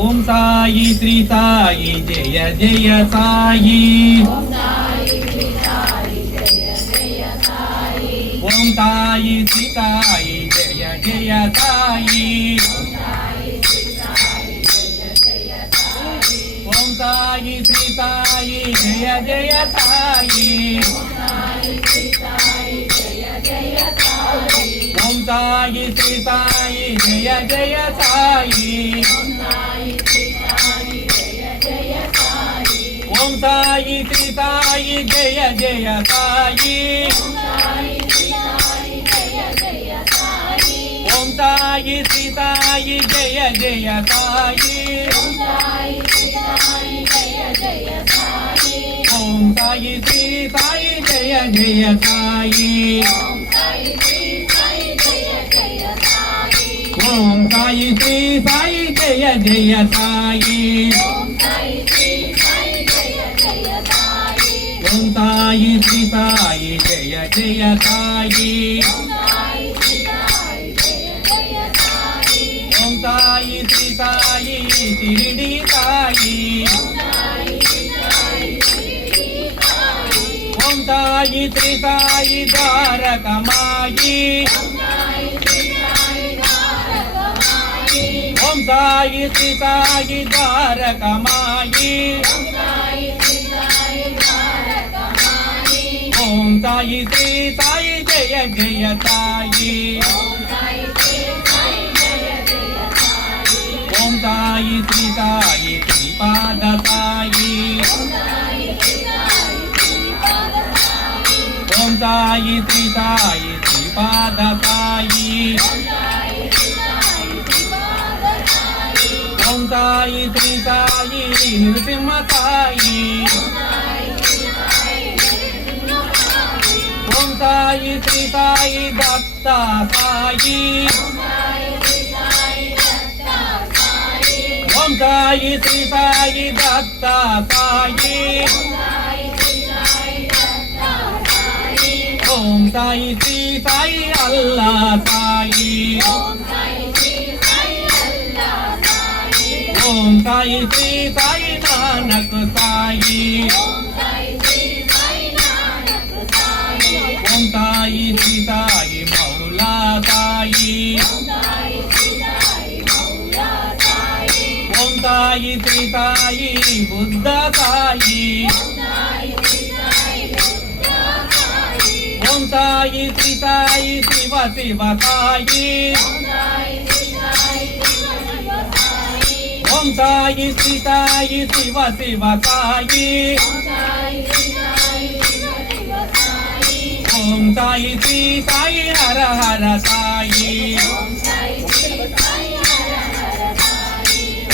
ఓం సాయి శ్రీ సాయి జయ జయ సాయి. ఓం సాయి శ్రీ సాయి జయ జయ సాయి. ఓం సాయి శ్రీ సాయి జయ జయ సాయి. ఓం సాయి శ్రీ సాయి జయ జయ సాయి. ఓం సాయి శ్రీ సాయి జయ జయ సాయి. ఓం సాయి శ్రీ సాయి జయ జయ సాయి. ఓం సాయి శ్రీ సాయి జయ జయ సాయి. ఓం సాయి శ్రీ సాయి జయ జయ సాయి. ఓం సాయి శ్రీ సాయి జయ జయ సాయి. ఓం సాయి శ్రీ సాయి జయ జయ సాయి. ఓం సాయి శ్రీ సాయి షిరిడి సాయి. ఓం సాయి శ్రీ సాయి ద్వారకమాయి. ఓం సాయి శ్రీ సాయి ద్వారకమాయి. ఓం సాయి శ్రీ సాయి జయ జయ సాయి. ఓం సాయి శ్రీ సాయి శ్రీపాద సాయి. ఓం సాయి శ్రీ సాయి శ్రీపాద సాయి. ఓం సాయి శ్రీ సాయి నృసింహ సాయి. ఓం సాయి శ్రీ సాయి దత్త సాయి. ఓం సాయి శ్రీ సాయి దత్త సాయి. ఓం సాయి శ్రీ సాయి అల్లా సాయి. ఓం సాయి శ్రీ సాయి నానక్ సాయి. ఓం సాయి శ్రీ సాయి మౌలా సాయి. ఓం సాయి శ్రీ సాయి బుద్ధ సాయి. ఓం సాయి శ్రీ సాయి శివ శివ సాయి. ఓం సాయి శ్రీ సాయి శివ శివ సాయి. ఓం సాయి శ్రీ సాయి హర హర సాయి.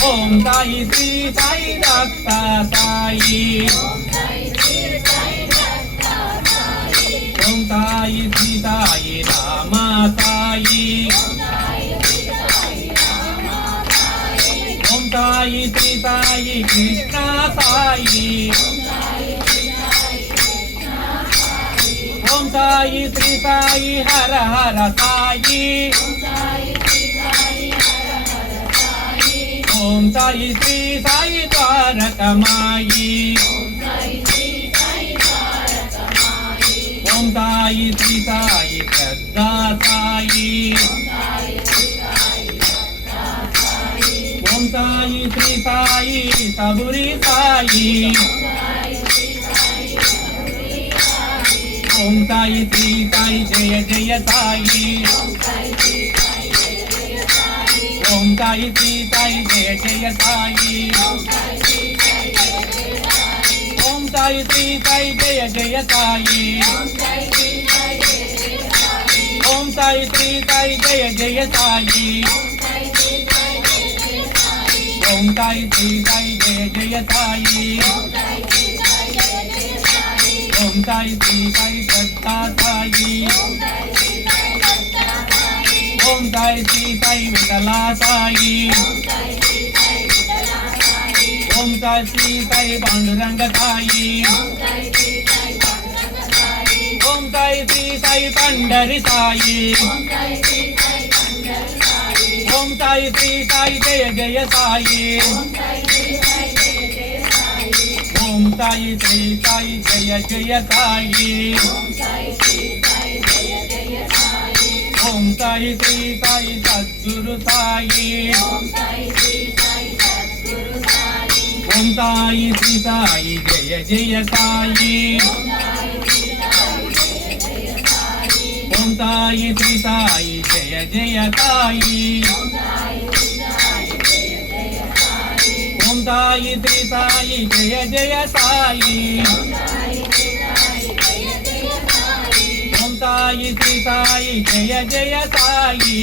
ఓం సాయి శ్రీ సాయి దత్త సాయి. ఓం సాయి శ్రీ సాయి రామ సాయి. ఓం సాయి శ్రీ సాయి కృష్ణ సాయి. ఓం సాయి శ్రీ సాయి హర హర సాయి. ఓం సాయి శ్రీ సాయి ద్వారకమాయి. ఓం సాయి శ్రీ సాయి శ్రద్ధా సాయి. ఓం సాయి శ్రీ సాయి సబురి సాయి. ఓం సాయి శ్రీ సాయి జయ జయ సాయి. ఓం సాయి శ్రీ సాయి జయ జయ సాయి. ఓం సాయి శ్రీ సాయి జయ జయ సాయి. ఓం సాయి శ్రీ సాయి జయ జయ సాయి. ఓం సాయి శ్రీ సాయి జయ జయ సాయి. ఓం సాయి శ్రీ సాయి దత్తా సాయి. ఓం సాయి శ్రీ సాయి విఠలా సాయి. ఓం సాయి శ్రీ సాయి పాండురంగ సాయి. ఓం సాయి శ్రీ సాయి పండరి సాయి. ఓం సాయి శ్రీ సాయి జయ జయ సాయి ఓం సాయి శ్రీ సాయి జయ జయ సాయి ఓం సాయి శ్రీ సాయి సద్గురు సాయి ఓం సాయి శ్రీ సాయి జయ జయ సాయి ఓం సాయి శ్రీ సాయి జయ జయ సాయి ఓం సాయి శ్రీ సాయి జయ జయ సాయి ఓం సాయి శ్రీ సాయి జయ జయ సాయి ఓం సాయి శ్రీ సాయి జయ జయ సాయి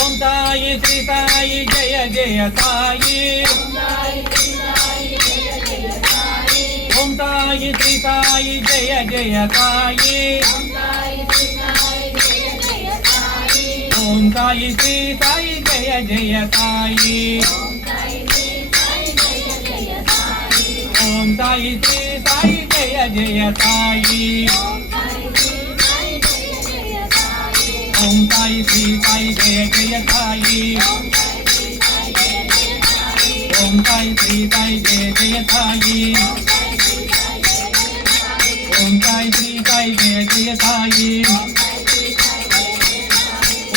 ఓం సాయి శ్రీ సాయి జయ జయ సాయి ఓం సాయి శ్రీ సాయి జయ జయ సాయి ఓం సాయి శ్రీ సాయి జయ జయ సాయి ఓం సాయి శ్రీ సాయి జయ జయ సాయి ఓం సాయి శ్రీ సాయి జయ జయ సాయి ఓం సాయి శ్రీ సాయి జయ జయ సాయి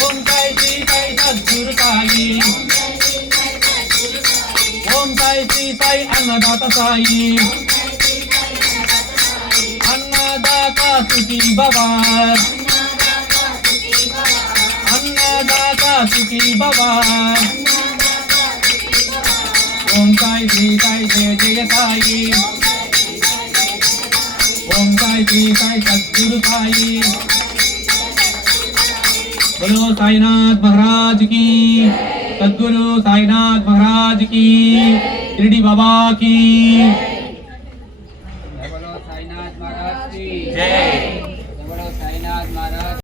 ఓం సాయి శ్రీ సాయి సద్గురు సాయి ఓం సాయి శ్రీ సాయి అన్నదాత సాయి అన్నదాత సుఖీ భవ అన్నదాత సుఖీ భవ ఓం సాయి శ్రీ సాయి జయ జయ సాయి ఓం సాయి శ్రీ సాయి సద్గురు సాయి बोलो साईनाथ महाराज की सद्गुरु साईनाथ महाराज की शिरडी बाबा की बोलो साईनाथ महाराज की जय। बोलो साईनाथ महाराज